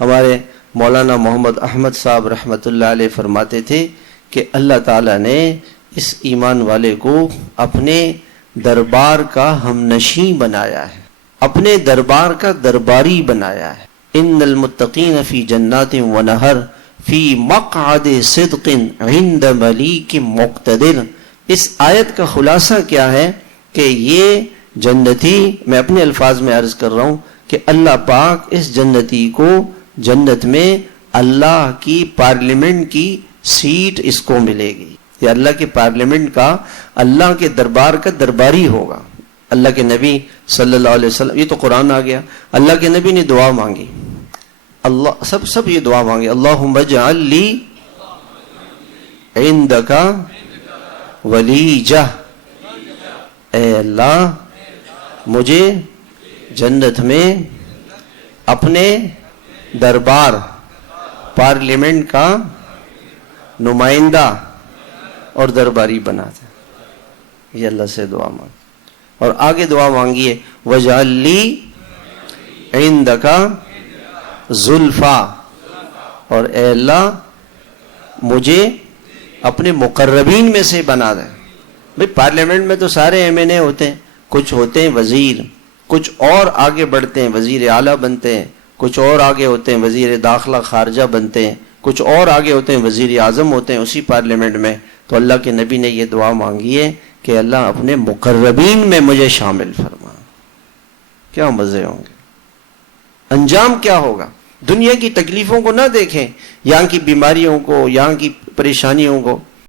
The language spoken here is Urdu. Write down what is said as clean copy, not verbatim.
ہمارے مولانا محمد احمد صاحب رحمۃ اللہ علیہ فرماتے تھے کہ اللہ تعالیٰ نے اس ایمان والے کو اپنے دربار کا ہمنشیں بنایا ہے، اپنے دربار کا درباری بنایا ہے۔ ان المتقین فی جنات و نہر فی مقعد صدق عند ملیک مقتدر۔ اس آیت کا خلاصہ کیا ہے کہ یہ جنتی، میں اپنے الفاظ میں عرض کر رہا ہوں کہ اللہ پاک اس جنتی کو جنت میں اللہ کی پارلیمنٹ کی سیٹ اس کو ملے گی، یہ اللہ کے پارلیمنٹ کا، اللہ کے دربار کا درباری ہوگا۔ اللہ کے نبی صلی اللہ علیہ وسلم، یہ تو قرآن آ گیا، اللہ کے نبی نے دعا مانگی، اللہ سب یہ دعا مانگی، اللہم اجعل لی عندک ولیجہ، اے اللہ مجھے جنت میں اپنے دربار، پارلیمنٹ کا نمائندہ اور درباری بنا دے۔ یہ اللہ سے دعا مانگی، اور آگے دعا مانگی ہے وَاجْعَلْ لِي عِنْدَكَ زُلْفَىٰ، اور اے اللہ مجھے اپنے مقربین میں سے بنا دے۔ بھئی پارلیمنٹ میں تو سارے ایم این اے ہوتے ہیں، کچھ ہوتے ہیں وزیر، کچھ اور آگے بڑھتے ہیں وزیر اعلیٰ بنتے ہیں، کچھ اور آگے ہوتے ہیں وزیر داخلہ خارجہ بنتے ہیں، کچھ اور آگے ہوتے ہیں وزیر اعظم ہوتے ہیں اسی پارلیمنٹ میں۔ تو اللہ کے نبی نے یہ دعا مانگی ہے کہ اللہ اپنے مقربین میں مجھے شامل فرما۔ کیا مزے ہوں گے، انجام کیا ہوگا۔ دنیا کی تکلیفوں کو نہ دیکھیں، یہاں کی بیماریوں کو، یہاں کی پریشانیوں کو،